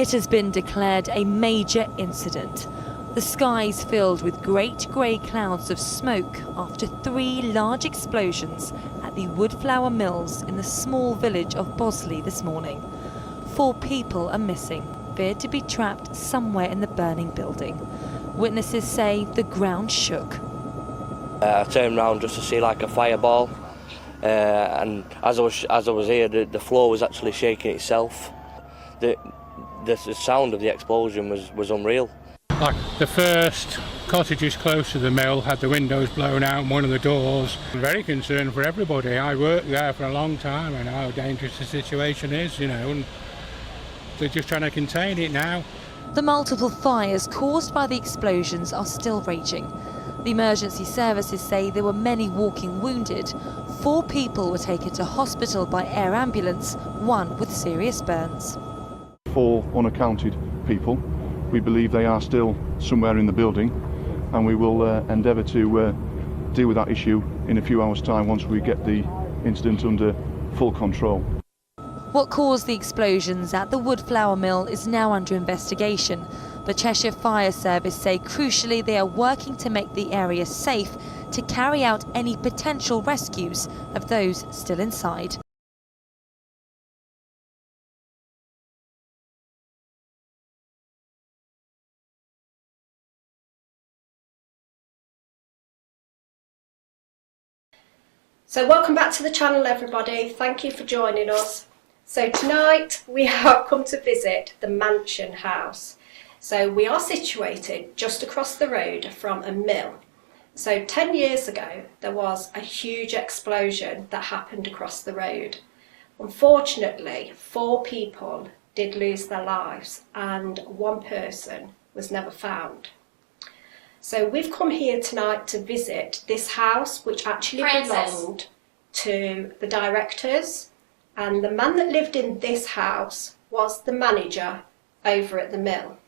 It has been declared a major incident. The skies filled with great grey clouds of smoke after 3 large explosions at the woodflower mills in the small village of Bosley this morning. 4 people are missing, feared to be trapped somewhere in the burning building. Witnesses say the ground shook. I turned around just to see like a fireball, and as I was here, the floor was actually shaking itself. The sound of the explosion was unreal. Like the first cottages close to the mill had the windows blown out and one of the doors. I'm very concerned for everybody. I worked there for a long time and how dangerous the situation is, you know, and they're just trying to contain it now. The multiple fires caused by the explosions are still raging. The emergency services say there were many walking wounded. 4 people were taken to hospital by air ambulance, 1 with serious burns. 4 unaccounted people. We believe they are still somewhere in the building, and we will endeavour to deal with that issue in a few hours' time once we get the incident under full control. What caused the explosions at the woodflower mill is now under investigation. The Cheshire Fire Service say crucially they are working to make the area safe to carry out any potential rescues of those still inside. So welcome back to the channel, everybody. Thank you for joining us. So tonight we have come to visit the Mansion house. So we are situated just across the road from a mill. So 10 years ago there was a huge explosion that happened across the road. Unfortunately, 4 people did lose their lives and 1 person was never found. So we've come here tonight to visit this house, which actually belonged to the directors, and the man that lived in this house was the manager over at the mill.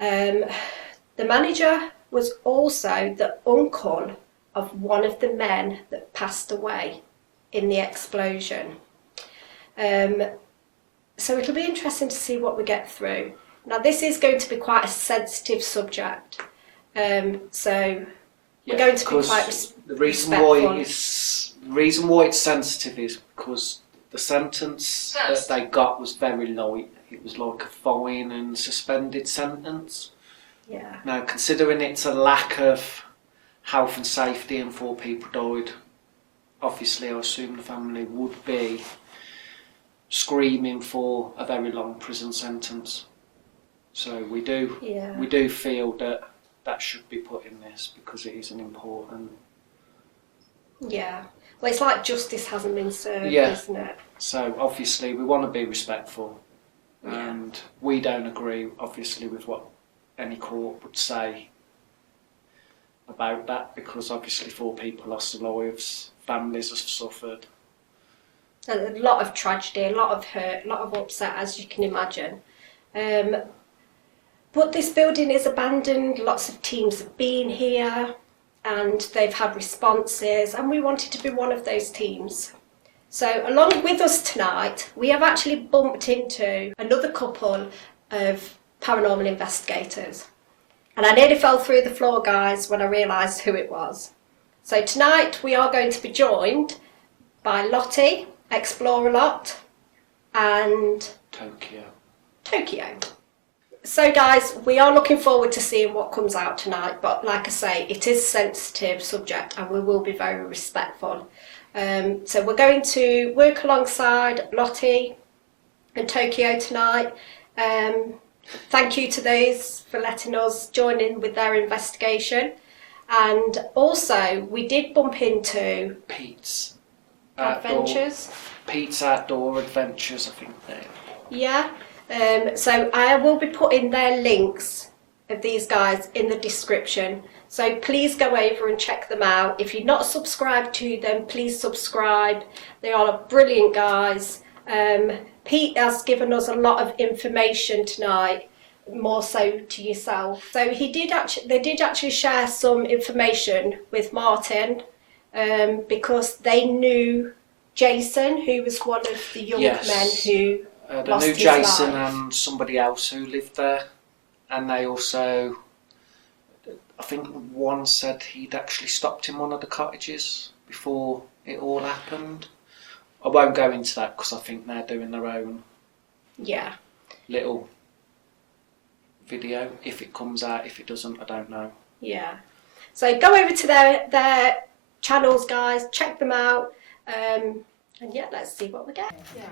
The manager was also the uncle of one of the men that passed away in the explosion. So it'll be interesting to see what we get through. Now this is going to be quite a sensitive subject, so we're going to be quite respectful. The reason why it's sensitive is because the sentence that they got was very light. It was like a fine and suspended sentence. Yeah. Now, considering it's a lack of health and safety and 4 people died, obviously I assume the family would be screaming for a very long prison sentence. So we do feel that that should be put in this because it is an important. Yeah, well, it's like justice hasn't been served, isn't it? So obviously we want to be respectful, and we don't agree, obviously, with what any court would say about that because obviously 4 people lost their lives, families have suffered. A lot of tragedy, a lot of hurt, a lot of upset, as you can imagine. But this building is abandoned, lots of teams have been here and they've had responses, and we wanted to be one of those teams. So along with us tonight, we have actually bumped into another couple of paranormal investigators. And I nearly fell through the floor, guys, when I realised who it was. So tonight we are going to be joined by Lottie, Explore a Lot, and Tokyo. So guys, we are looking forward to seeing what comes out tonight, but like I say, it is a sensitive subject and we will be very respectful. So we're going to work alongside Lottie and Tokyo tonight. Thank you to those for letting us join in with their investigation. And also, we did bump into Pete's Adventures. Pete's Outdoor Adventures, I think they're. Yeah. So I will be putting their links of these guys in the description. So please go over and check them out. If you're not subscribed to them, please subscribe. They are brilliant guys. Pete has given us a lot of information tonight, more so to yourself. So they did actually share some information with Martin because they knew Jason, who was one of the young men who I lost knew his Jason life. and somebody else who lived there, and they also, I think one said he'd actually stopped in one of the cottages before it all happened. I won't go into that because I think they're doing their own Yeah. little video. If it comes out, if it doesn't, I don't know. Yeah. So go over to their channels, guys. Check them out. And yeah, let's see what we get. Yeah.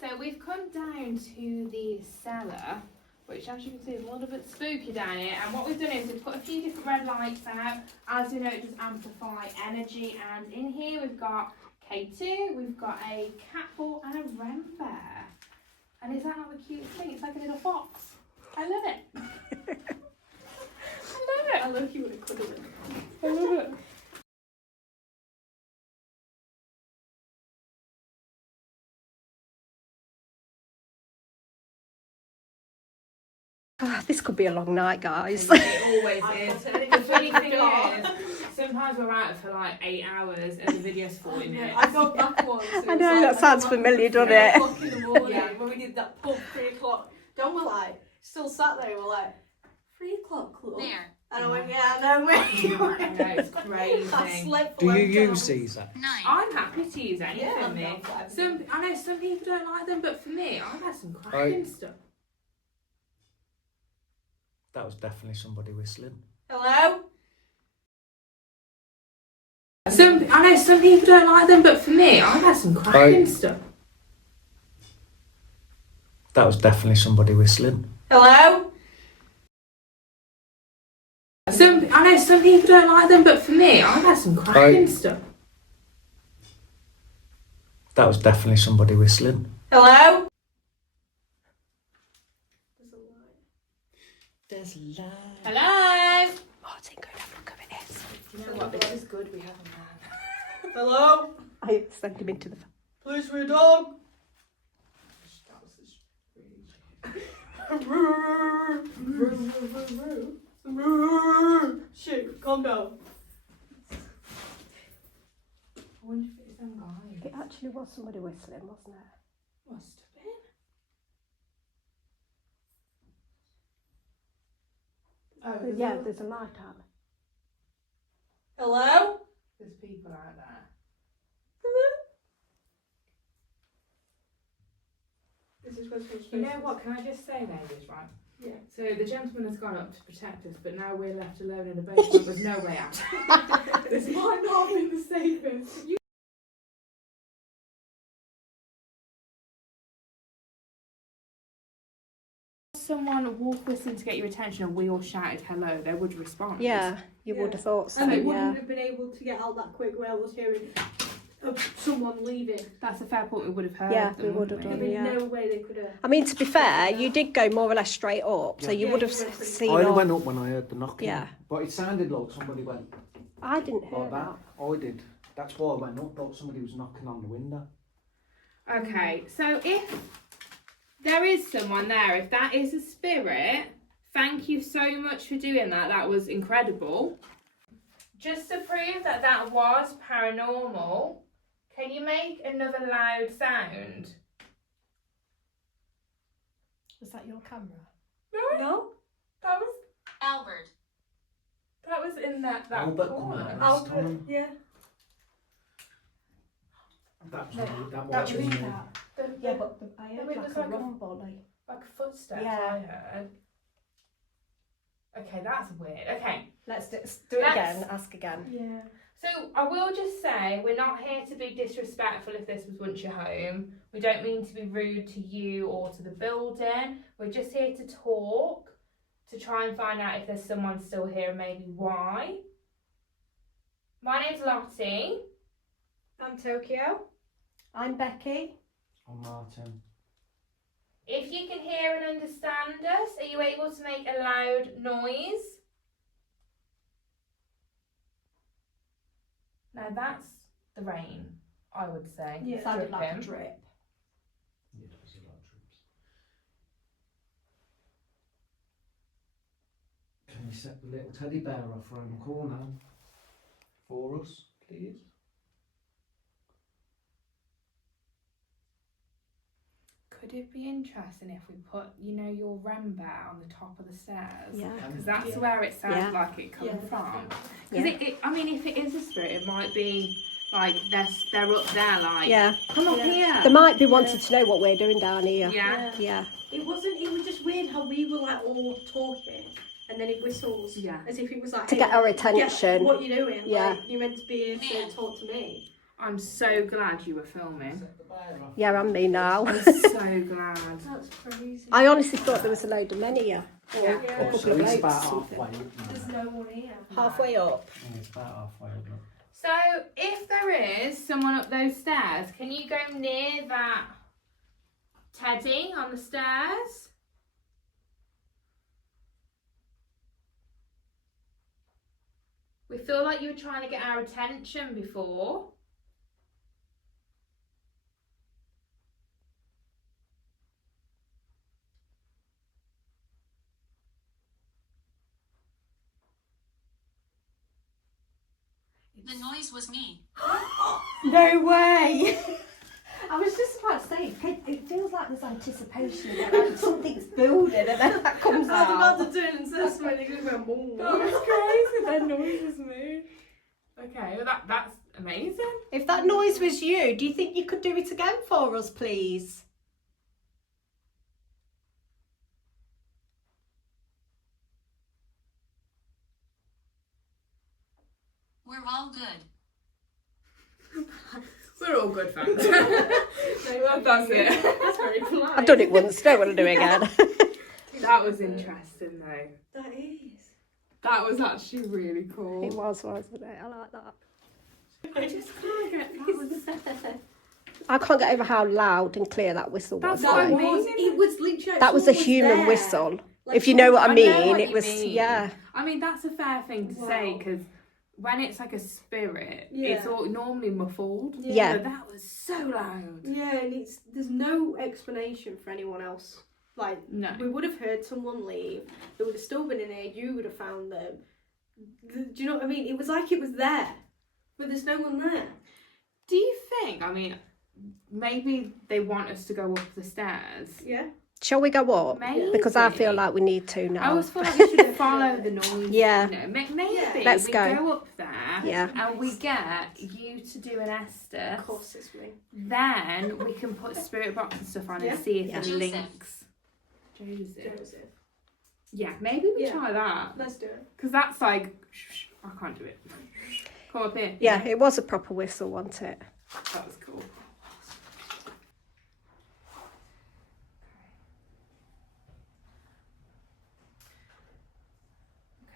So we've come down to the cellar, which as you can see is a little bit spooky down here. And what we've done is we've put a few different red lights out. As you know, it does amplify energy. And in here we've got K2, we've got a cat ball and a wren bear. And is that not the cutest thing? It's like a little fox. I love it. I love it. I love you would have cuddled it. I love it. This could be a long night, guys. It always is. The funny thing is, sometimes we're out for like 8 hours and the video's 40 minutes. I got back once. I know, that sounds familiar, doesn't it? 3 o'clock in the morning Yeah. when we did that pub, 3 o'clock. Don were like, still sat there, we're like, 3 o'clock club? There. And I went, yeah, I know, I know, it's I crazy. slept Do you like use these then? 9. I'm happy to use anything, Yeah, me. I'm not for I know some people don't like them, but for me, I've had some cracking stuff. That was definitely somebody whistling. Hello? I know some people don't like them, but for me, I've had some cracking stuff. That was definitely somebody whistling. Hello? I know some people don't like them, but for me, I've had some cracking stuff. That was definitely somebody whistling. Hello? There's light. Hello. Martin, go and have a look at this. You know what? This is good. We haven't had. Hello? I sent him into the... Police for your dog? Shoot, calm down. I wonder if it's them guys. It actually was somebody whistling, wasn't it? Must have been. Oh, Yeah, there's a light out. Hello? There's people out there. This is what's supposed to You know what? Can I just say, ladies, right? Yeah. So the gentleman has gone up to protect us, but now we're left alone in a basement with no way out. This might not have been the safest. Someone walked us in to get your attention and we all shouted hello, they would respond. Yeah, you would have thought so, And they yeah. wouldn't have been able to get out that quick where I was hearing of someone leaving. That's a fair point, we would have heard Yeah, them, we would have wouldn't done, There'd be yeah. no way they could have. I mean, to be fair, you did go more or less straight up, so you Yeah, would have you went pretty seen I only all... went up when I heard the knocking. Yeah. But it sounded like somebody went I didn't hear like that. that. I did. That's why I went up, like somebody was knocking on the window. Okay, so if there is someone there, if that is a spirit, thank you so much for doing that. That was incredible. Just to prove that that was paranormal, can you make another loud sound? Was that your camera? No. That was Albert. in that Albert corner. come out last time. Yeah. That was That was was me. Yeah, but I heard like a rumble. like footsteps Yeah. I heard. Okay, that's weird. Okay. Let's do it Let's- again, ask again. Yeah. So I will just say we're not here to be disrespectful if this was once your home. We don't mean to be rude to you or to the building. We're just here to talk, to try and find out if there's someone still here and maybe why. My name's Lottie. I'm Tokyo. I'm Becky. I'm Martin. If you can hear and understand us, are you able to make a loud noise? Now that's the rain, I would say. Yeah, It sounded like a Dripping. drip. Yeah, it was a lot of trips. Can you set the little teddy bear off around the corner for us, please? would it be interesting if we put, you know, your REM bear on the top of the stairs? Yeah. Because that's where it sounds like it comes from. Because I mean, if it is a spirit, it might be like they're up there, like, come up here. They might be wanting to know what we're doing down here. Yeah. It was just weird how we were like all talking and then it whistles. Yeah. As if it was like To get our attention. What you doing? Yeah. Like, you're meant to be here to talk to me. I'm so glad you were filming. Yeah, and me now. I'm so glad. That's crazy. I honestly thought there was a load of men here. Or Yeah. a couple of So it's blokes. about halfway up now. There's no one here. Halfway up. Yeah, it's about halfway up. Look. So, if there is someone up those stairs, can you go near that teddy on the stairs? We feel like you were trying to get our attention before. The noise was me. No way! I was just about to say, it feels like there's anticipation, like something's building, and then that comes I was out. about to turn and say something and it went boom. That was crazy, that noise was me. Okay, well that's amazing. If that noise was you, do you think you could do it again for us, please? We're all good. We're all good, thanks. That's it. That's very polite. I've done it once, don't want to do it again. That was interesting though. That is. That was actually really cool. It was, wasn't it? I like that. I just can't get that. I can't get over how loud and clear that whistle was. That's what I though. mean. It was literally. That was a someone human there. whistle. Like If you know what I I mean, know what it you was, mean. yeah. I mean, that's a fair thing to say because when it's like a spirit, Yeah. it's all normally muffled. Yeah. But that was so loud. Yeah, and there's no explanation for anyone else. Like, No. we would have heard someone leave. They would have still been in here. You would have found them. Do you know what I mean? It was like it was there, but there's no one there. Do you think? I mean, maybe they want us to go up the stairs. Yeah. Shall we go up? Maybe. Because I feel like we need to I now. always feel like we should follow the noise. Yeah. You know, maybe Let's we go. up there. Yeah. And we get you to do an Estes. Of course, it's me. Then we can put spirit box and stuff on Yeah. and see if Yeah. it Joseph. links. Joseph. Joseph. Yeah, maybe we Yeah. try that. Let's do it. Because that's like, I can't do it. Come up here. Yeah, it was a proper whistle, wasn't it? That was cool.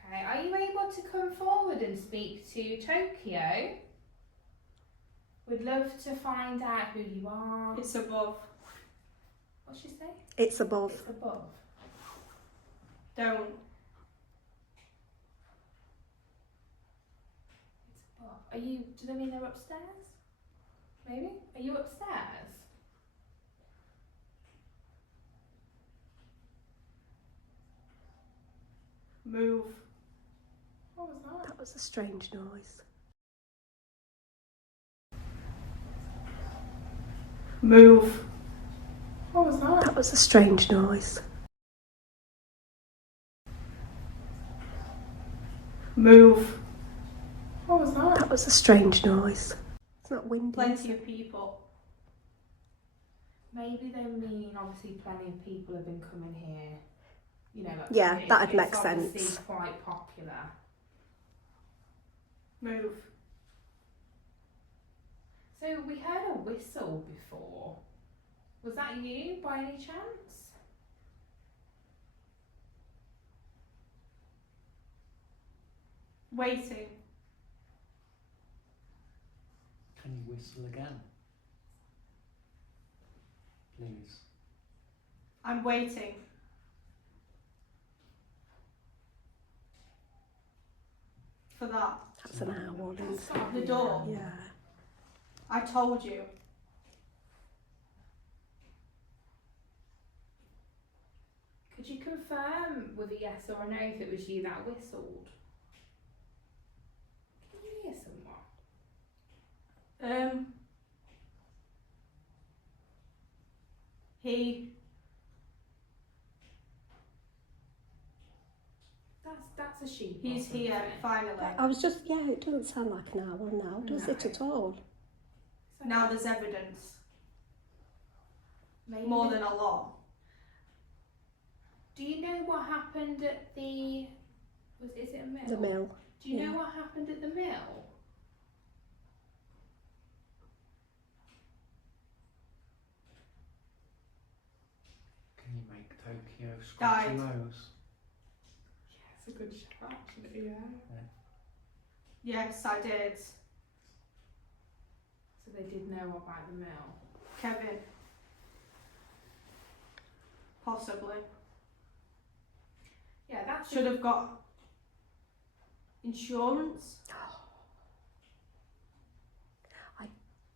Okay, are you able to come forward and speak to Tokyo? We'd love to find out who you are. It's above. What'd she say? It's above. It's above. Don't. It's above. Are you, do they mean they're upstairs? Maybe? Are you upstairs? Move. What was that? That was a strange noise. Move. What was that? That was a strange noise. Move. What was that? That was a strange noise. It's not windy. Plenty of people. Maybe they mean obviously plenty of people have been coming here. You know, like, Yeah, it's- that'd make it's obviously sense. quite popular. Move. So we heard a whistle before. Was that you by any chance? Waiting. Can you whistle again? Please. I'm waiting. For that. That's an owl, isn't it? At the door. Yeah. I told you. Could you confirm with a yes or a no if it was you that whistled? Can you hear someone? That's a sheep. He's here finally. I was just, yeah, it doesn't sound like an owl now, does it at all? Now there's evidence. Maybe. More than a lot. Do you know what happened at the? Is it a mill? The mill. Do you yeah. know what happened at the mill? Can you make Tokyo scratch her nose? Yeah, it's a good shout actually. Yeah. Yes, I did. So they did know about the mill. Kevin. Possibly. Yeah, that Should have got insurance.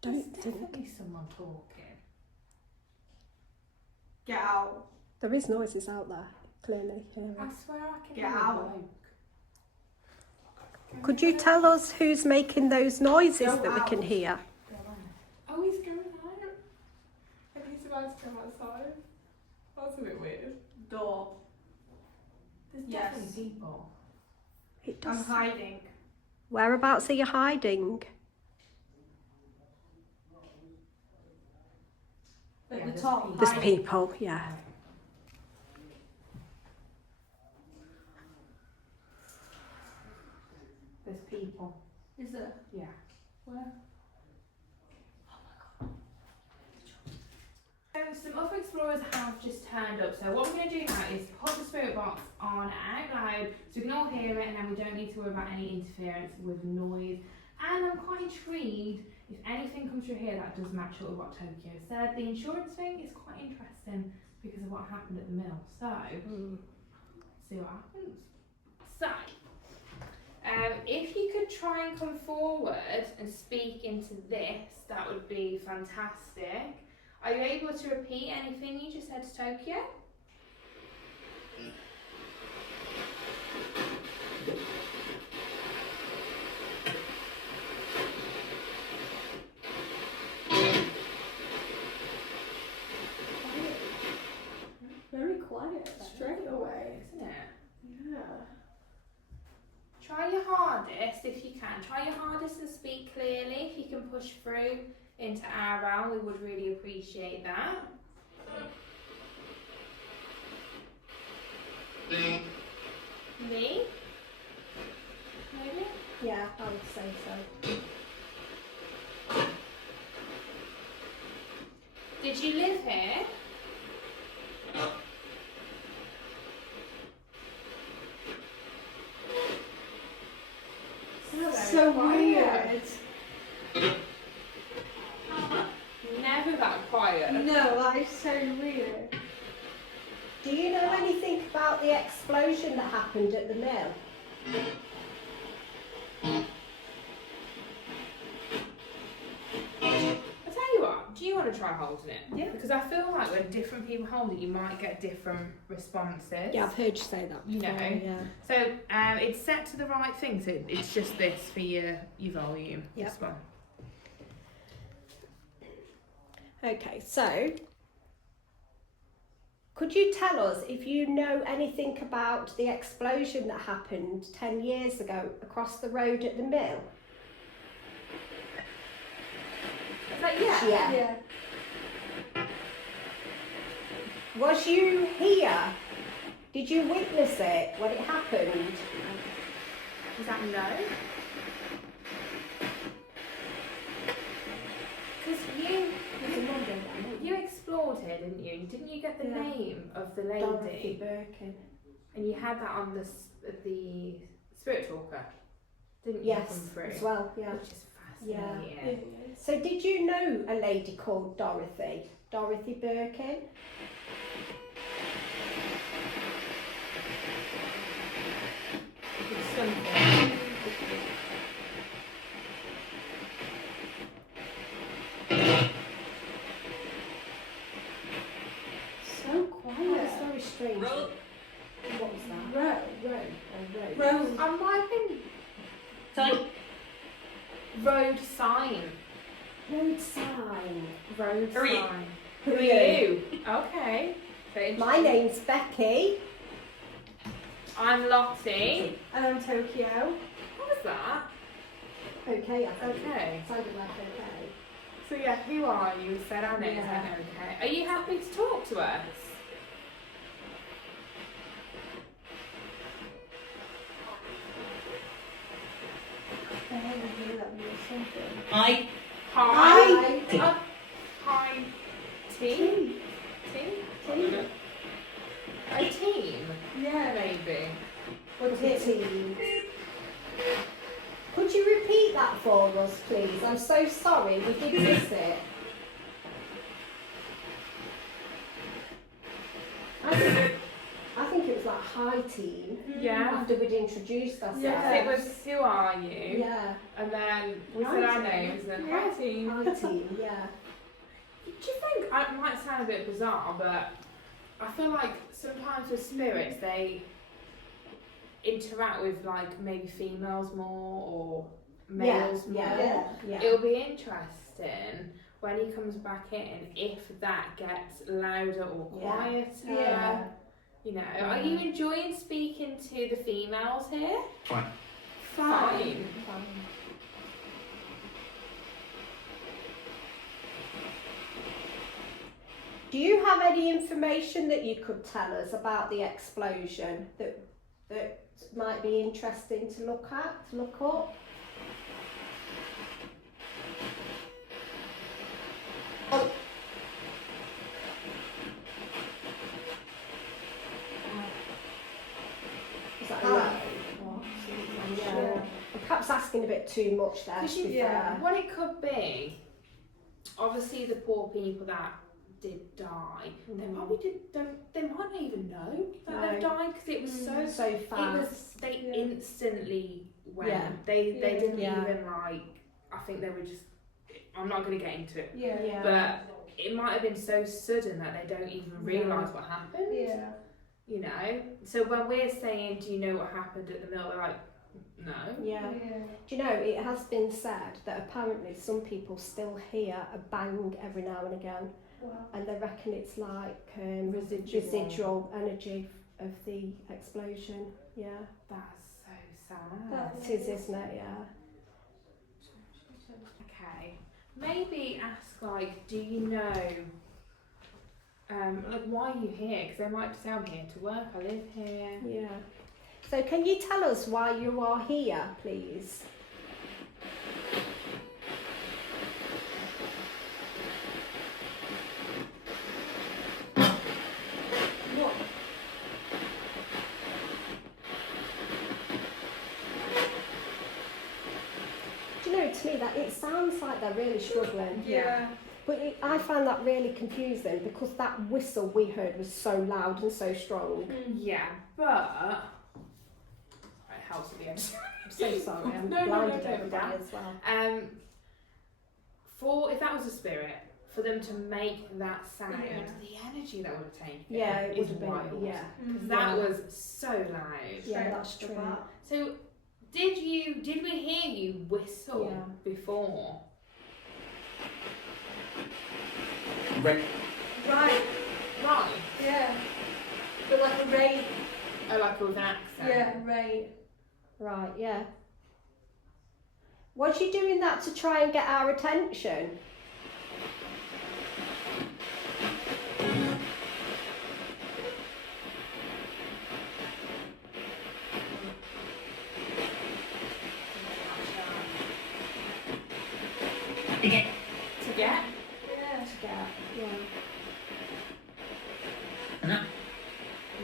Don't There's think definitely someone talking. Get out. there is noises out there, clearly. I Yeah. swear I can Get hear a out. bloke. Could you tell us who's making those noises Go that we can out. hear? Oh, he's going out. And he's about to come outside. That's a bit weird. Door. There's Yes. definitely people. It I'm does. hiding. Whereabouts are you hiding? At Yeah, the there's top. people. There's hiding. people, yeah. There's people. Is there? Yeah. Where? So some other explorers have just turned up. So what we're going to do now is put the spirit box on out loud so we can all hear it, and then we don't need to worry about any interference with noise. And I'm quite intrigued if anything comes through here that does match up with what Tokyo said. The insurance thing is quite interesting because of what happened at the mill. So let's see what happens. So if you could try and come forward and speak into this, that would be fantastic. Are you able to repeat anything you just said to Tokyo? Very quiet straight away. Isn't it? Yeah. Try your hardest if you can. Try your hardest and speak clearly. If you can push through into our realm, we would really appreciate that. Me? Maybe? Yeah, I would say so. Did you live here? So weird. Never that quiet. No, that is so weird. Do you know anything about the explosion that happened at the mill? I tell you what, do you want to try holding it? Yeah. Because I feel like when different people hold it, you might get different responses. Yeah, I've heard you say that You before, know. yeah. So it's set to the right thing, so it's just this for your volume. Yep. This one. Okay, so could you tell us if you know anything about the explosion that happened 10 years ago across the road at the mill? Is that yeah? Yeah. Was you here? Did you witness it when it happened? Is that no? Because you explored here, didn't you? Didn't you get the Yeah. name of the lady? Dorothy Birkin. And you had that on the spirit talker, didn't you? Yes, Come through? as well, yeah. Which is Yeah. fascinating. So did you know a lady called Dorothy? Dorothy Birkin? It's something. So quiet. That's very strange. What was that? Road. Road. I might have been. Sorry. Road sign. Road sign. Road sign. Who are you? Okay. So My name's Becky. I'm Lottie. And I'm Tokyo. What was that? Okay, I think. Okay. Sounded like okay. So yeah, who are you? We said our names. Yeah. Okay. Are you happy to talk to us? Hi. Hi. Hi. Hi. Team. Team. A team. Yeah. Maybe. What's it? Could you repeat that for us, please? I'm so sorry, we did miss it. I think it was like hi team. Yeah. After we'd introduced ourselves. Yeah. It was who are you? Yeah. And then we Hi said our team. names and then Yeah. hi team. Hi team, yeah. Do you think it might sound a bit bizarre, but I feel like sometimes with spirits they interact with like maybe females more or males more. Yeah. It'll be interesting when he comes back in if that gets louder or quieter. Yeah. You know, are you enjoying speaking to the females here? Fine. Fine. Do you have any information that you could tell us about the explosion that might be interesting to look up? Oh. Is that right? Yeah. I'm perhaps asking a bit too much there, to be fair. What it could be, obviously the poor people that did die, they probably they might not even know that they've died because it was So fast. They instantly went. Yeah. They didn't Yeah. even like. I think they were just. I'm not going to get into it, Yeah. but it might have been so sudden that they don't even realise what happened. Yeah. You know. So when we're saying, "Do you know what happened at the mill?" They're like, "No." Yeah. Do you know, it has been said that apparently some people still hear a bang every now and again. Wow. And they reckon it's like residual energy of the explosion. Yeah. That's so sad. It is, isn't it? Yeah. Okay. Maybe ask like, do you know, like why are you here? Because they might say I'm here to work. I live here. Yeah. So can you tell us why you are here, please? Do you know, to me that it sounds like they're really struggling. Yeah. But I find that really confusing because that whistle we heard was so loud and so strong. Yeah, but it helps at the end. I'm so sorry, I'm No, blinded don't everybody down. as well. For if that was a spirit, for them to make that sound, Yeah. the energy that would have taken Yeah, it would is have been, wild. yeah. Because that was so loud. Yeah, that's true. So did we hear you whistle Yeah. before? Right. Right. Right. Yeah. But like a rain. Oh, like with an accent. Yeah, rain. Right, yeah. Was you doing that to try and get our attention? To get? Yeah. To get, yeah.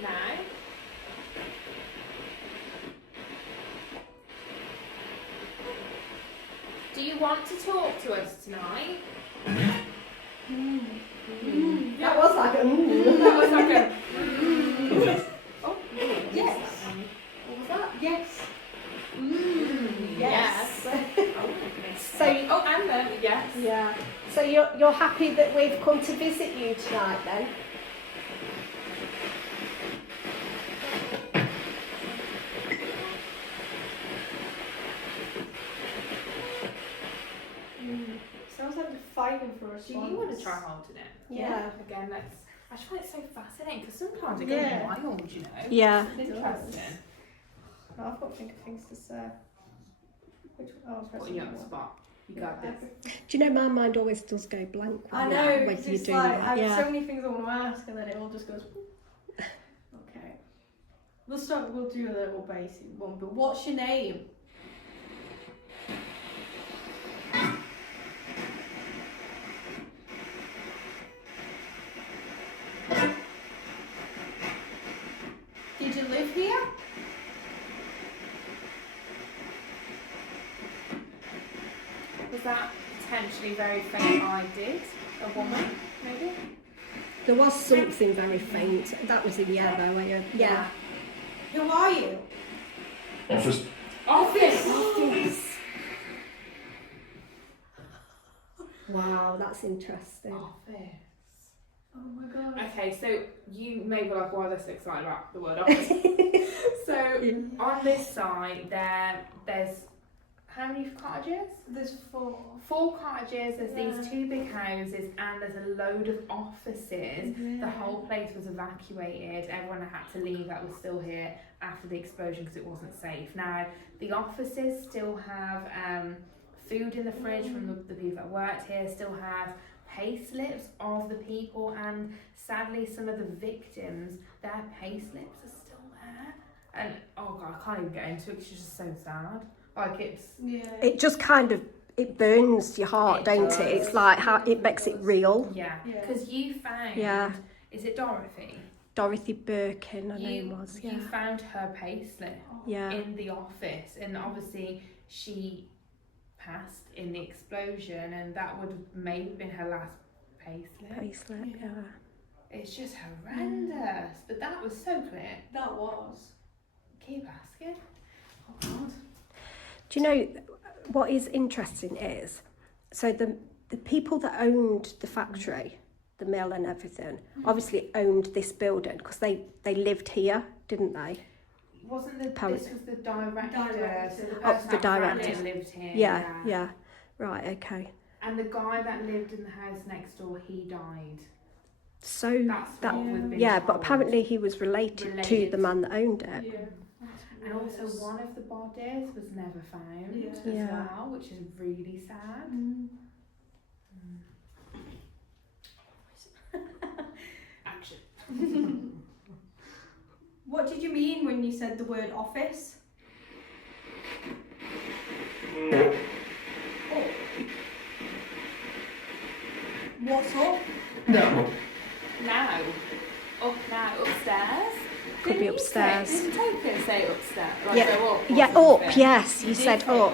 No. Do you want to talk to us tonight? That was like a That was like a. Oh, Yes. what was that? Yes. yes. So, and then yes. Yeah. So you're happy that we've come to visit you tonight then? Sounds like the fighting for a response. Do you want to try holding it? Yeah. Again, I just find it so fascinating because sometimes it gets wild, you know. Yeah. It's interesting. No, I've got things to say. Which one? Oh, Putting you on the spot. You got this. Do you know my mind always does go blank I when know, when it's you just do like, that. I have Yeah. so many things I want to ask and then it all just goes, okay. We'll do a little basic one, but what's your name? Did you live here? Was that potentially very faint I did? A woman, maybe? There was something very faint. That was in yellow. Yeah. Who are you? Office. Office. Wow, that's interesting. Office. Oh my god. Okay, so you may be like, why are they so excited about the word office? So on this side, there's how many cottages? There's 4. 4 cottages, there's these 2 big houses, and there's a load of offices. The whole place was evacuated. Everyone had to leave that was still here after the explosion because it wasn't safe. Now, the offices still have food in the fridge from the people that worked here, still have pay slips of the people, and sadly some of the victims, their pay slips are still there. And oh god, I can't even get into it because it's just so sad. Like it's It just kind of it burns your heart, It don't does. it? It's like how it makes it real. because you found is it Dorothy? Dorothy Birkin, her name was. You found her pay slip Yeah. in the office, and obviously she passed in the explosion, and that would have maybe been her last pay slip. Payslip, yeah. It's just horrendous, but that was so clear. That was. Keep asking. Oh god. Do you know what is interesting is, so the people that owned the factory, the mill and everything, obviously owned this building because they lived here, didn't they? Wasn't this was the Director. so the Oh, person the that ran director. it lived here. Yeah. Right, okay. And the guy that lived in the house next door, he died. So That's that what we've been but told. apparently he was related to the man that owned it. Yeah. And also one of the bodies was never found Yeah. as Yeah. well, which is really sad. Action. What did you mean when you said the word office? Oh. What's up? No. Now. Up now, upstairs. Could be upstairs. Didn't Topia say upstairs? Like Yeah. go up? or Yeah, something? up, yes, you did said say up.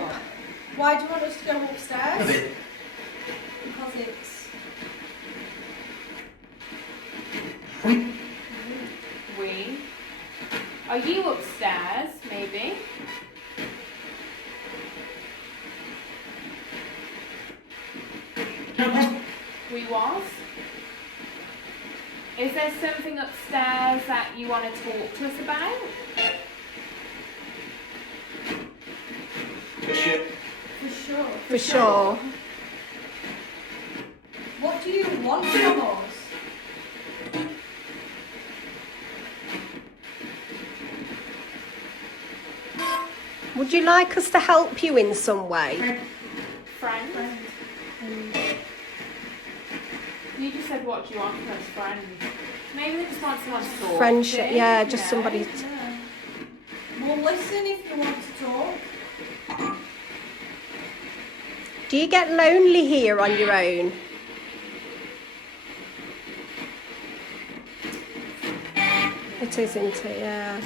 Why do you want us to go upstairs? A bit. Because it's. We. Are you upstairs, maybe? We was. Is there something upstairs that you want to talk to us about? For sure. For sure. What do you want from us? Would you like us to help you in some way? Friend? You just said what do you want from us, friend? Maybe we just want someone to talk Friendship, to, yeah, you just know? somebody. Yeah. We'll listen if you want to talk. Do you get lonely here on your own? It is, isn't it? Yeah.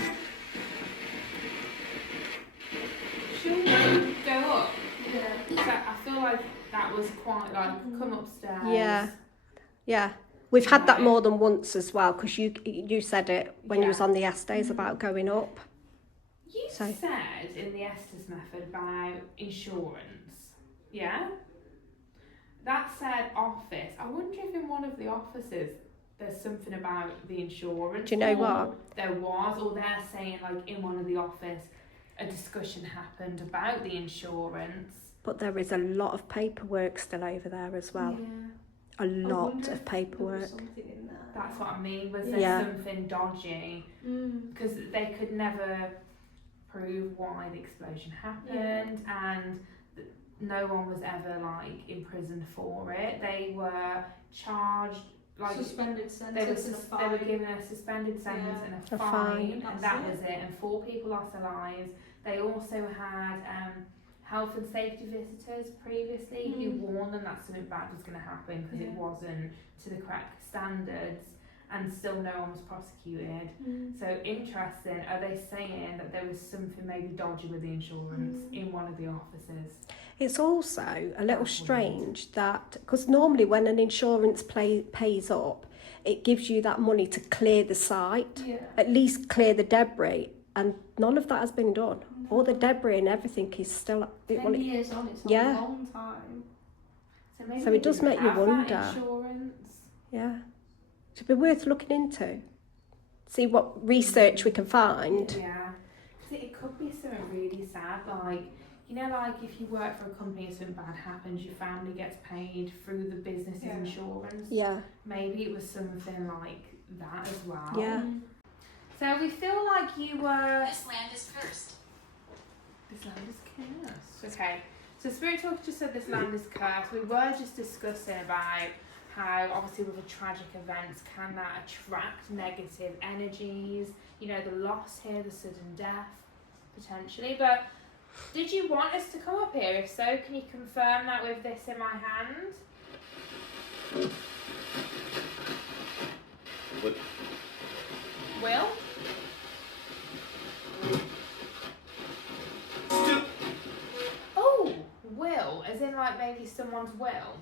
Should we go up? Yeah. I feel like that was quite like come upstairs. Yeah. Yeah. We've had that more than once as well, because you said it when you was on the Estes about going up. You So- said in the Estes method about insurance, yeah? That said office. I wonder if in one of the offices there's something about the insurance. Do you know or what? There was, or they're saying like in one of the office a discussion happened about the insurance. But there is a lot of paperwork still over there as well. A lot of paperwork. Something in there. That's what I mean. Was there something dodgy? Because they could never prove why the explosion happened, and no one was ever like imprisoned for it. They were charged like Suspended sentence and a fine. They were given a suspended sentence and a fine, and that was it. And 4 people lost their lives. They also had health and safety visitors previously who warned them that something bad was going to happen because it wasn't to the correct standards, and still no one was prosecuted. So interesting, are they saying that there was something maybe dodgy with the insurance in one of the offices? It's also a little strange that, because normally when an insurance pays up, it gives you that money to clear the site, at least clear the debris, and none of that has been done. All the debris and everything is still... 10 years on, it's a long time. So it does make you wonder. Insurance. Yeah. Should be worth looking into. See what research we can find. Yeah. Because it could be something really sad, like, you know, like if you work for a company and something bad happens, your family gets paid through the business's insurance. Yeah. Maybe it was something like that as well. Yeah. So we feel like you were... This land is cursed. This land is cursed. Okay. So Spirit Talk just said this land is cursed. We were just discussing about how obviously with the tragic events, can that attract negative energies? You know, the loss here, the sudden death, potentially. But did you want us to come up here? If so, can you confirm that with this in my hand? What? Will? Oh, will, as in like maybe someone's will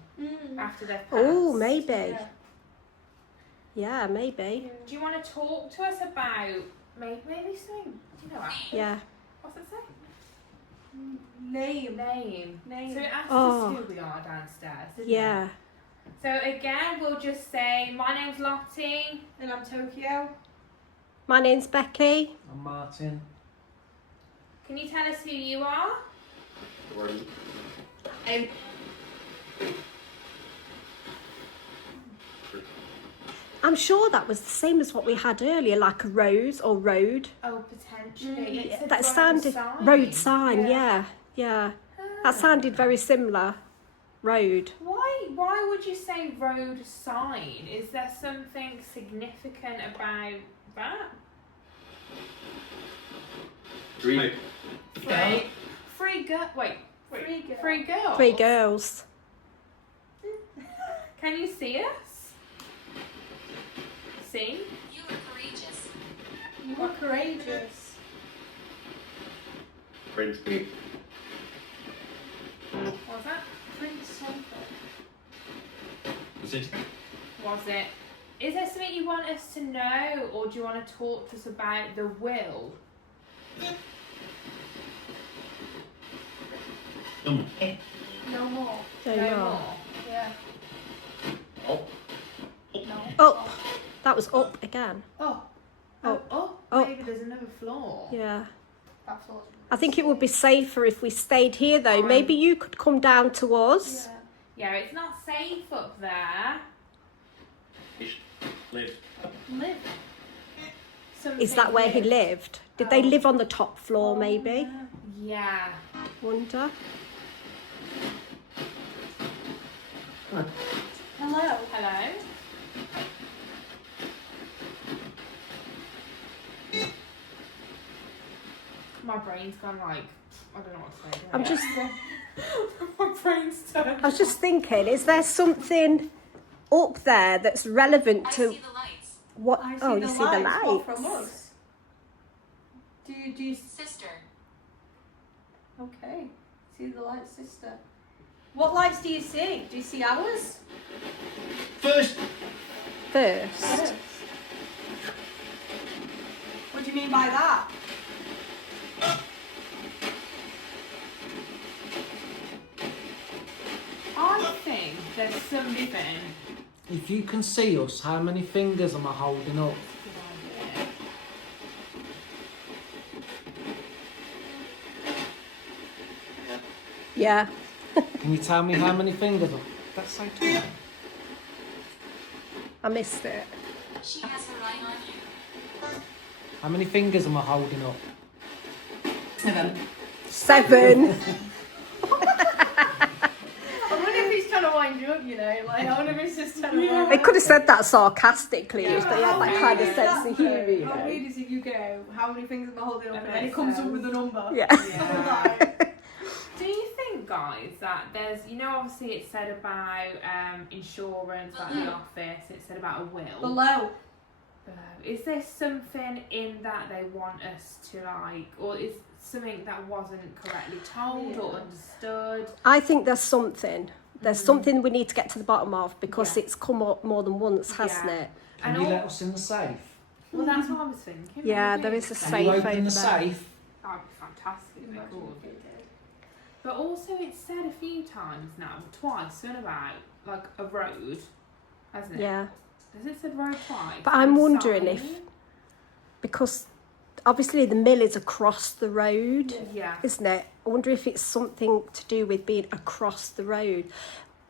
after they've passed. Oh, maybe. Yeah, maybe. Do you want to talk to us about maybe something? Do you know what? Yeah. What's it say? Name. So it asks us who we are downstairs, doesn't it? So again, we'll just say, my name's Lottie. And I'm Tokyo. My name's Becky. I'm Martin. Can you tell us who you are? I'm sure that was the same as what we had earlier, like a rose or road. Oh, potentially. It's a That road sounded sign. road sign. Yeah. That sounded very similar. Road. Why would you say road sign? Is there something significant about that? Three. Free girls. Three girls. Can you see us? See? You are courageous. You are courageous. Prince. What's that? Prince something. Was it? Was it? Is there something you want us to know, or do you want to talk to us about the will? No more. No more. Yeah. Oh. Up. That was up again. Oh, maybe there's another floor. Yeah. That's what. I think it would be safer if we stayed here though. Maybe you could come down to us. Yeah, it's not safe up there. Live. Is that where he lived? Did they live on the top floor maybe? Yeah. Wonder. Hello. Hello? My brain's gone like, I don't know what to say. I'm just My brain's turned. I was just thinking, is there something up there that's relevant I to see the lights. what? I see Oh, the you see the lights. What from us? Do you Sister. Okay. See the lights, sister. What lights do you see? Do you see ours? First. First. What do you mean by that? I think there's something. If you can see us, how many fingers am I holding up? Yeah. Can you tell me how many fingers? That's so tall. I missed it. She has her eye on you. How many fingers am I holding up? 7. I wonder if he's trying to wind you up, you know, like I wonder if he's just trying to wind They could have said that sarcastically if they had that kind of sense of humour, you How know. weird is if you go, how many fingers am I holding up, and then it comes up with a number. Yeah. Do you think, guys, that there's, you know, obviously it said about insurance, about the office, it said about a will. Below. Is there something in that they want us to like, or is something that wasn't correctly told or understood? I think there's something. There's something we need to get to the bottom of because it's come up more than once, hasn't it? Can you let us in the safe? Well, that's what I was thinking. Yeah, maybe. there is a Can safe you over open there. the safe? That would be fantastic. They're cool. But also, it's said a few times now, twice, something about like a road, hasn't it? Yeah. Has it said road twice? But I'm And wondering sign? if, because obviously the mill is across the road, Yeah. isn't it? I wonder if it's something to do with being across the road.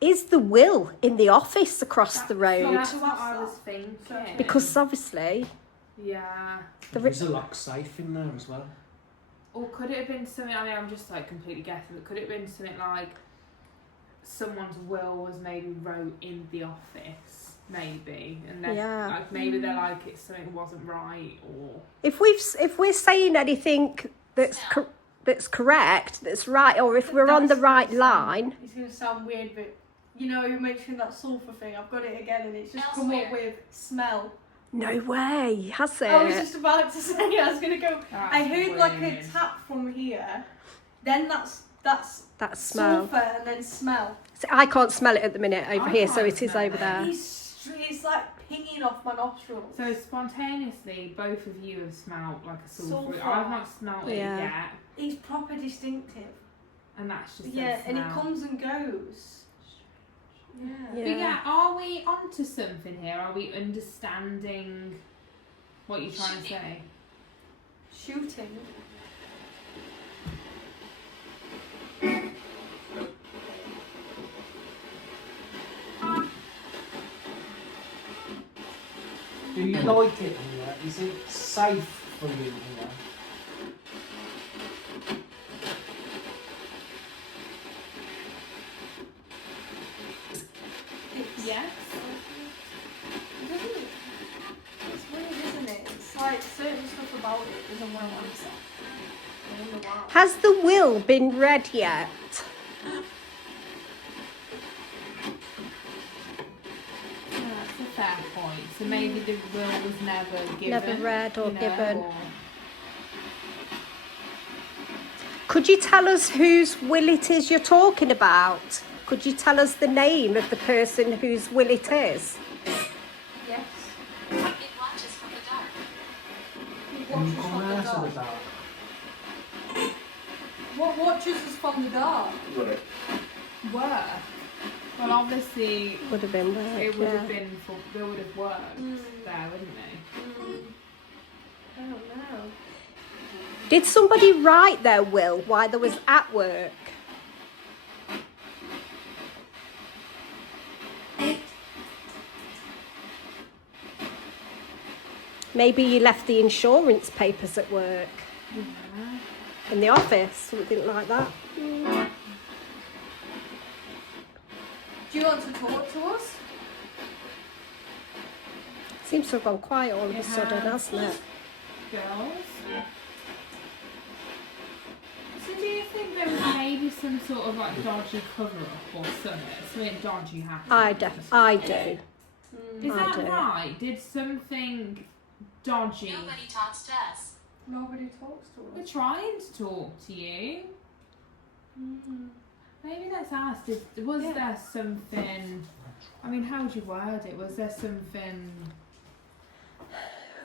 Is the will in the office across the road? That's what I was thinking. Because obviously, Yeah. There's a lock safe in there as well. Or could it have been something, I mean, I'm just like completely guessing, but could it have been something like someone's will was maybe wrote in the office, maybe, and then like maybe they're like it's something wasn't right, or if we're saying anything that's correct, that's right, or if we're on the right line. It's going to sound weird, but you know, you mentioned that sulphur thing. I've got it again, and it's just Elsewhere. come up with smell. No way, has it? I was just about to say, I was going to go. That's I heard like a weird. tap from here, then that's that smell. sulphur, and then smell. So I can't smell it at the minute over I here, so can't it is smell over it. there. It's like pinging off my nostrils. so spontaneously both of you have smelled like a sulphur. Sulphur. I've not smelled it Yeah. yet, It's proper distinctive. and that's just Yeah, a and it smell. comes and goes. Yeah. But yeah, are we onto something here? Are we understanding what you're trying to say? Shooting. Do you like it here? Is it safe for you here? Yes. It's weird, isn't it? It's like certain stuff about it doesn't want to answer. I wonder why. Has the will been read yet? That's a fair point. So maybe the will was never given. Never read or you know, given. or- Could you tell us whose will it is you're talking about? Could you tell us the name of the person whose will it is? Yes. It watches from the dark. Can you come out of the dark? What watches us from the dark? Right. Work. Well, obviously, Would have been work, it would yeah. have been for, they would have worked there, wouldn't they? I don't know. Did somebody write their will while they was at work? Maybe you left the insurance papers at work. In the office, something like that. Do you want to talk to us? Seems to have gone quiet all of a It sudden, has. hasn't it? Girls. So do you think there was maybe some sort of like dodgy cover-up or something dodgy happened? I do. Is I that do. right? Did something dodgy? Nobody talks to us. Nobody talks to We're us. trying to talk to you. Maybe let's ask, was there something, I mean, how would you word it? Was there something,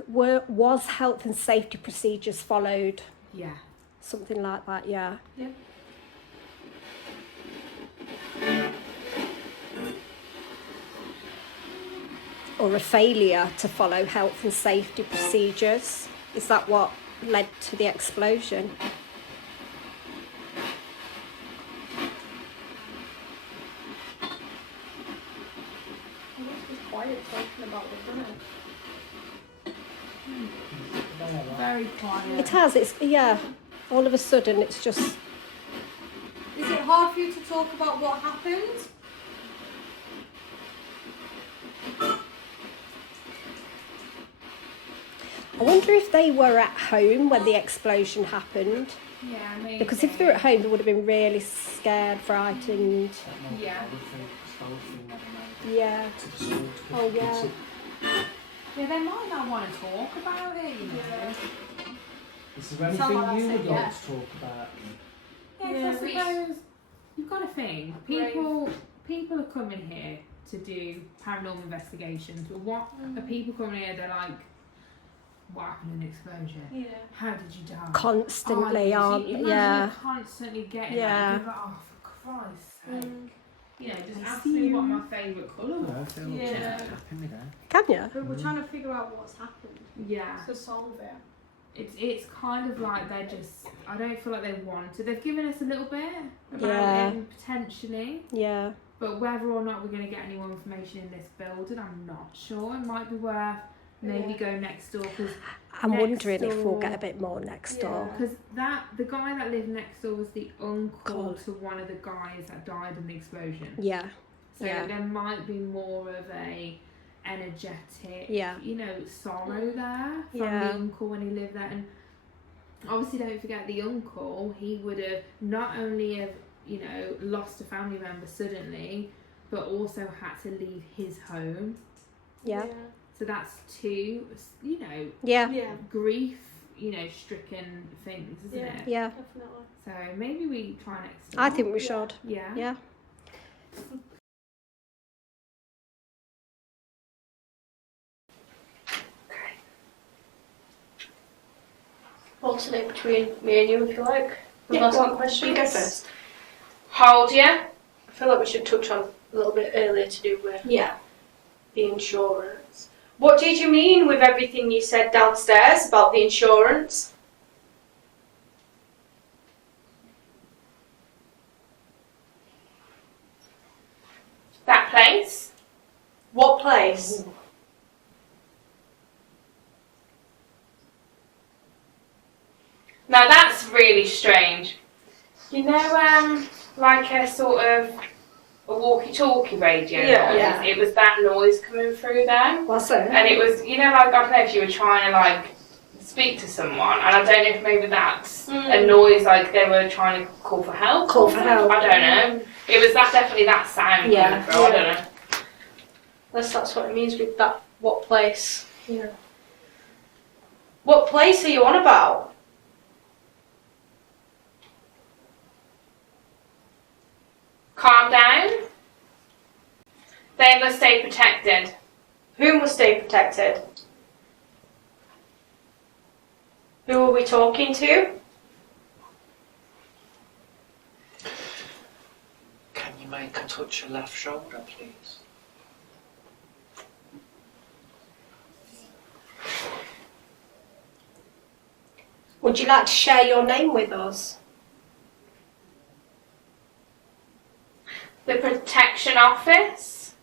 Was health and safety procedures followed? yeah. Something like that, yeah. Yep. Or a failure to follow health and safety procedures? Is that what led to the explosion? quiet talking about it, isn't it? Very quiet. It has, it's, yeah, all of a sudden it's just, Is it hard for you to talk about what happened? I wonder if they were at home when the explosion happened. Yeah, maybe. Because if they were at home, they would have been really scared, frightened. Yeah. Yeah. Oh, yeah. Yeah, they might not want to talk about it, you know. Is there Sound like anything you I would said, like yeah. to talk about? Yeah, 'cause I suppose you've got to think. People are coming here to do paranormal investigations, but what are people coming here? They're like, what happened in the explosion? Yeah. How did you die? Constantly, aren't they? Imagine Yeah. constantly getting Yeah. that. You're like, oh, for Christ's sake. You know, just ask me what my favourite colour No, I was. feel Yeah. tapping again. Can you? But we're trying to figure out what's happened Yeah. to solve it. It's kind of like they're just, I don't feel like they want to. They've given us a little bit about Yeah. it, potentially. Yeah. But whether or not we're going to get any more information in this building, I'm not sure. It might be worth maybe go next door, because I'm next wondering if we'll door- get a bit more next door. because the guy that lived next door was the uncle Cool. to one of the guys that died in the explosion. Yeah. So Yeah. there might be more of a energetic, Yeah. you know, sorrow there from Yeah. the uncle when he lived there. And obviously, don't forget the uncle. He would have not only have, you know, lost a family member suddenly, but also had to leave his home. Yeah. So that's two, you know, Yeah. Yeah. grief, you know, stricken things, isn't Yeah. it? Yeah. So Definitely. maybe we try next door. I think we should. Yeah. Yeah. Alternate between me and you, if you like. We've asked some questions. You go first. Hold you. I feel like we should touch on a little bit earlier to do with Yeah. the insurance. What did you mean with everything you said downstairs about the insurance? That place? What place? Now that's really strange. You know, like a sort of a walkie-talkie radio Yeah, noise? yeah. It was that noise coming through there. What's that? And it was, you know, like, I don't know if you were trying to, like, speak to someone, and I don't know if maybe that's a noise, like they were trying to call for help. Call for help. I don't know. It was definitely that sound Yeah, coming through, I don't know. Unless that's what it means with that. What place? Yeah. What place are you on about? Calm down. They must stay protected. Who must stay protected? Who are we talking to? Can you make her touch your left shoulder, please? Would you like to share your name with us? The Protection Office.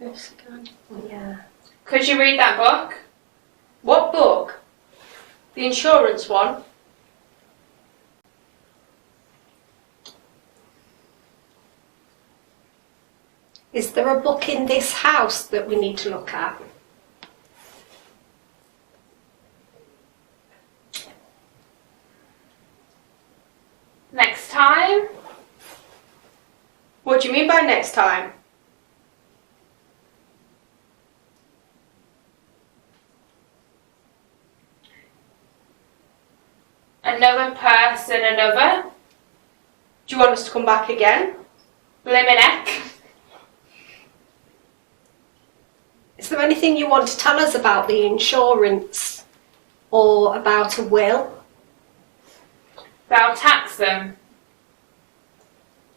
Yes, again. Yeah. Could you read that book? What book? The insurance one? Is there a book in this house that we need to look at? Next time. What do you mean by next time? Another person, another. Do you want us to come back again? Blimey Is there anything you want to tell us about the insurance or about a will? They'll tax them.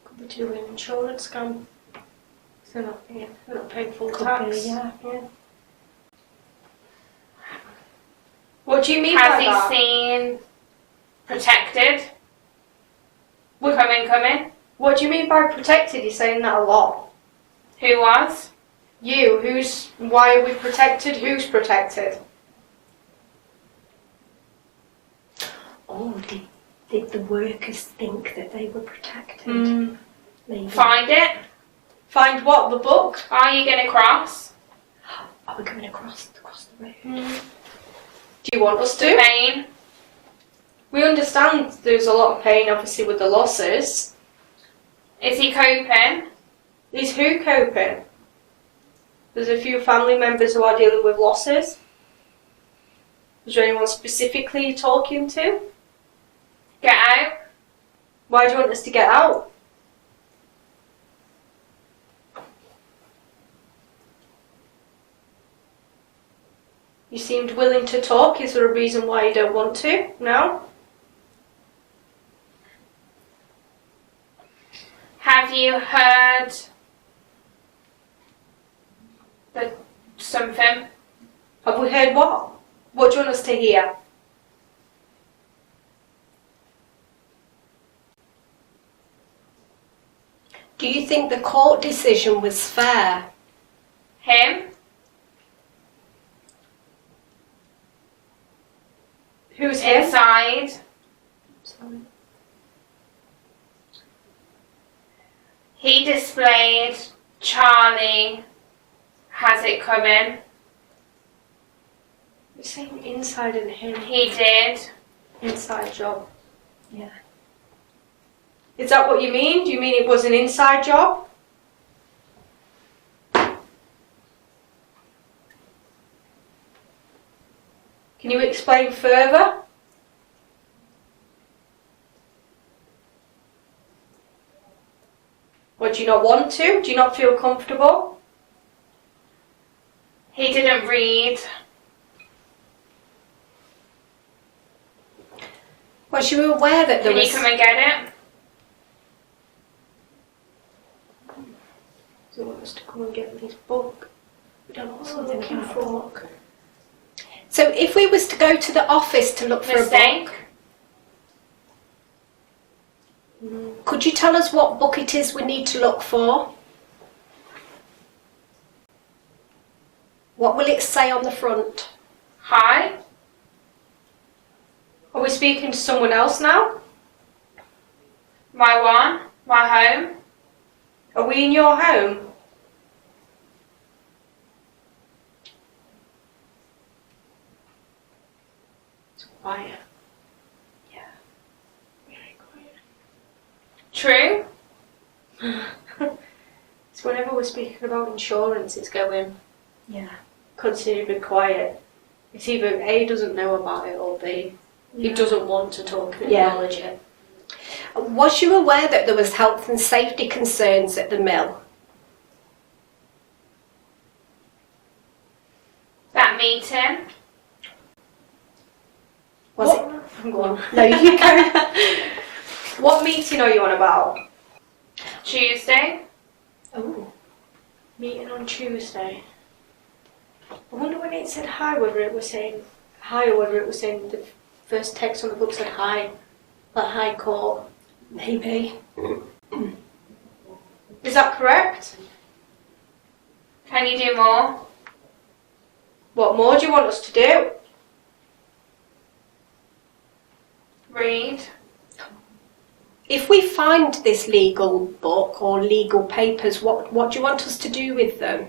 Could be doing an insurance scam. They're not paying full Could tax. be, yeah. What do you mean Has by he that? seen protected? Coming. What do you mean by protected? You're saying that a lot. Who was? You, why are we protected? Who's protected? Oh, did the workers think that they were protected? Maybe. Find it. Find what? The book? Are you going to cross? Are we coming across the road? Do you want us to? Pain. We understand there's a lot of pain, obviously, with the losses. Is he coping? Is who coping? There's a few family members who are dealing with losses. Is there anyone specifically you're talking to? Get out. Why do you want us to get out? You seemed willing to talk. Is there a reason why you don't want to? No? Have you heard something? Have we heard what? What do you want us to hear? Do you think the court decision was fair? Him? Who's him? Inside. He displayed Charlie has it coming. You're saying inside and him. He did. Inside job. Yeah. Is that what you mean? Do you mean it was an inside job? Can you explain further? Or do you not want to? Do you not feel comfortable? He didn't read. Was you aware that there Can was... you come and get it? Does it want us to come and get this book? We don't know what we're looking for. So if we was to go to the office to look for Mistake. a book, could you tell us what book it is we need to look for? What will it say on the front? Hi. Are we speaking to someone else now? My one. My home. Are we in your home? It's quiet. Yeah. Very True. quiet. So whenever we're speaking about insurance, it's going Yeah. considerably quiet. It's either A, doesn't know about it, or B, he doesn't want to talk and Yeah. acknowledge it. Was you aware that there was health and safety concerns at the mill? That meeting. Was What? Go on. No, you go. What meeting are you on about? Tuesday. Oh. Meeting on Tuesday. I wonder when it said hi, whether it was saying hi or whether it was saying the first text on the book said hi, like hi court. Maybe. Is that correct? Can you do more? What more do you want us to do? Read. If we find this legal book or legal papers, what do you want us to do with them?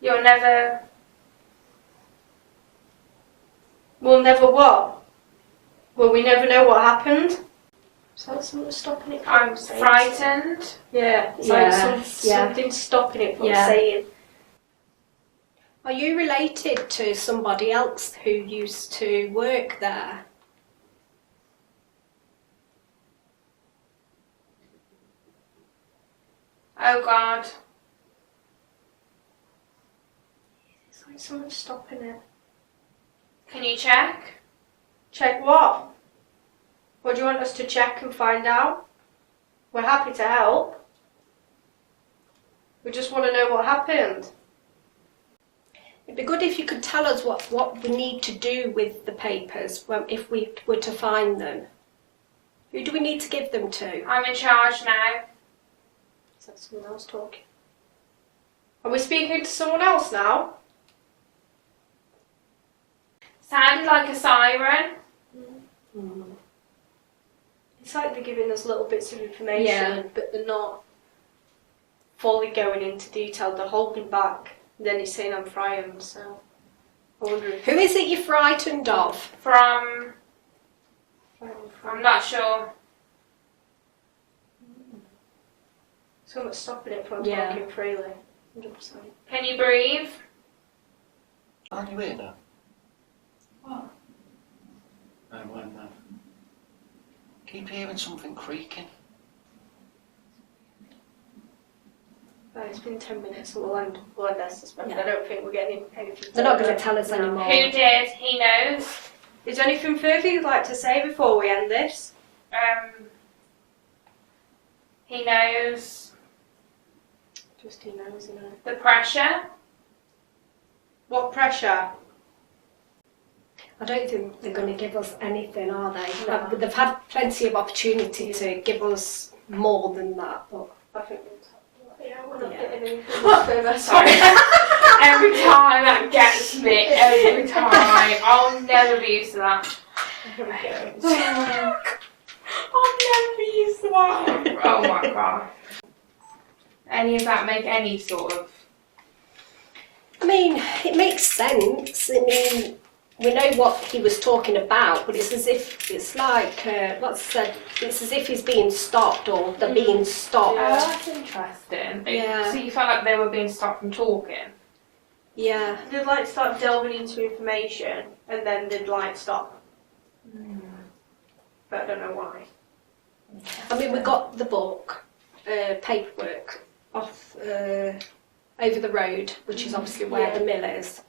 You'll never. We'll never what? Will we never know what happened? Is that something stopping it from I'm saying? frightened. Yeah, it's Yeah, like something stopping it from Yeah. saying. Are you related to somebody else who used to work there? Oh God. It's like someone's stopping it. Can you check? Check what? What do you want us to check and find out? We're happy to help. We just want to know what happened. It'd be good if you could tell us what we need to do with the papers if we were to find them. Who do we need to give them to? I'm in charge now. Is that someone else talking? Are we speaking to someone else now? Sounded like a siren. It's like they're giving us little bits of information, Yeah. but they're not fully going into detail. They're holding back. Then he's saying I'm frightened, so I wonder if... Who is it you're frightened of? From... I'm not sure. Someone's stopping it from Yeah. talking freely. 100%. Can you breathe? Are you here now? What? No, no. Keep hearing something creaking. Right, it's been 10 minutes, so we'll end our suspension. Yeah. I don't think we're getting anything. They're not going to further. tell us No. anymore. Who did? He knows. Is there anything further you'd like to say before we end this? He knows Just he knows, you know. the pressure. What pressure? I don't think they're going to give us anything, are they? No. They've had plenty of opportunity to give us more than that, but I think we're not Yeah. getting anything further. Sorry. Every time that gets me. Every time. I'll never be used to that. Here we go. I'll never be used to that. Oh my god. Any of that make any sort of... I mean, it makes sense. I mean, we know what he was talking about, but it's as if it's like what's said. It's as if he's being stopped or they're being stopped. Oh, that's interesting. Yeah. So you felt like they were being stopped from talking? Yeah. They'd like start delving into information and then they'd like stop. But I don't know why. I mean, we got the book, paperwork off over the road, which is obviously where Yeah. the mill is.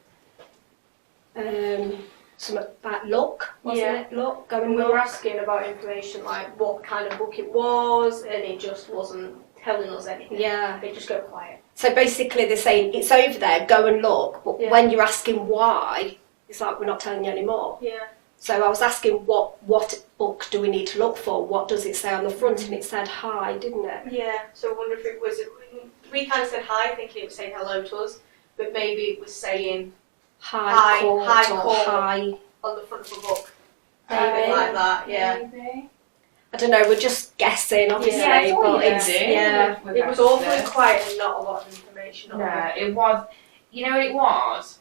Something about luck, wasn't Yeah. it? Luck, And going we were luck. asking about information like what kind of book it was, and it just wasn't telling us anything. Yeah. They just go quiet. So basically, they're saying it's over there. Go and look. But Yeah. when you're asking why, it's like we're not telling you anymore. Yeah. So I was asking what book do we need to look for? What does it say on the front? And it said hi, didn't it? Yeah. So I wonder if it was. We kind of said hi, thinking it was saying hello to us, but maybe it was saying Hi, court, hi, or court. hi. on the front of a book. Maybe. Something like that. Yeah. Maybe. I don't know. We're just guessing, obviously. Yeah, it's all but you it's do. yeah. It was awfully quiet and not a lot of information on No, it. it was. You know what it was?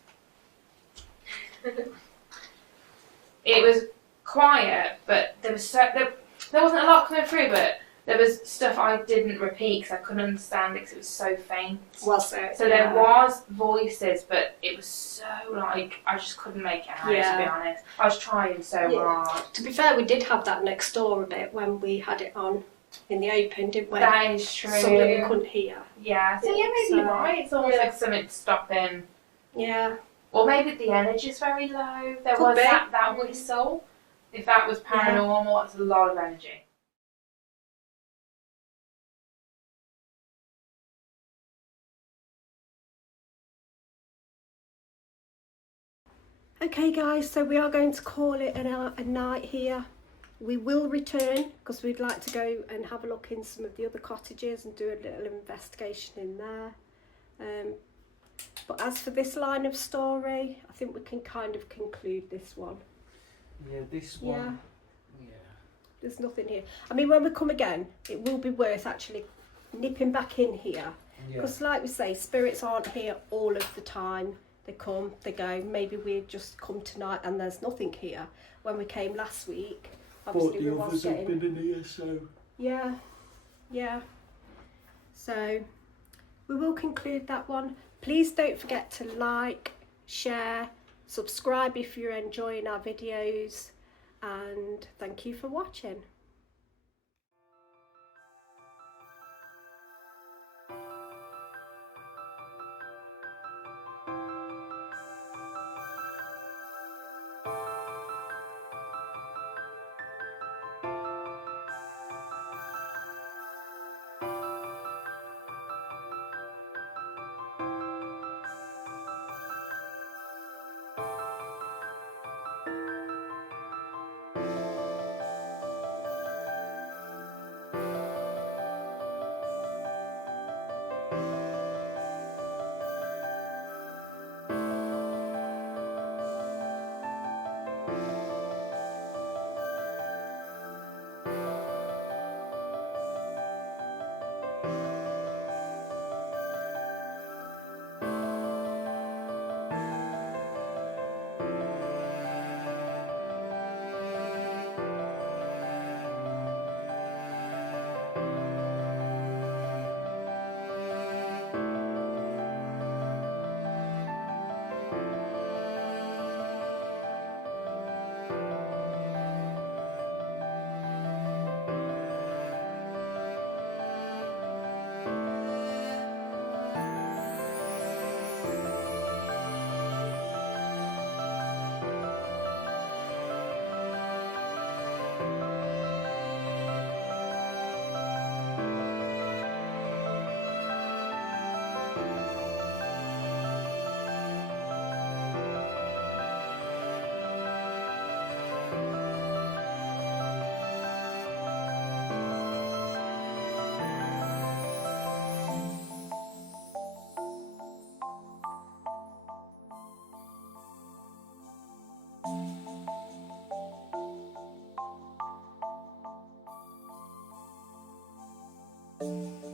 It was quiet, but there was there wasn't a lot coming through, but there was stuff I didn't repeat because I couldn't understand it because it was so faint. Was it? So there was voices, but it was so like I just couldn't make it out. To be Yeah. honest, I was trying so Yeah. hard. To be fair, we did have that next door a bit when we had it on in the open, didn't we? That is true. Some that we couldn't hear. Yeah. So yeah, maybe So- you're right. It's almost like something stopping. Yeah. Or maybe the energy's very low. There Could was be. that whistle. If that was paranormal, that's a lot of energy. Okay guys, so we are going to call it a night here. We will return because we'd like to go and have a look in some of the other cottages and do a little investigation in there. But as for this line of story, I think we can kind of conclude this one. Yeah, this one. Yeah. There's nothing here. I mean, when we come again, it will be worth actually nipping back in here. Yeah. Because like we say, spirits aren't here all of the time. They come, they go. Maybe we just come tonight and there's nothing here. When we came last week, obviously we was getting... in here, so... Yeah, yeah. So we will conclude that one. Please don't forget to like, share, subscribe if you're enjoying our videos, and thank you for watching. you.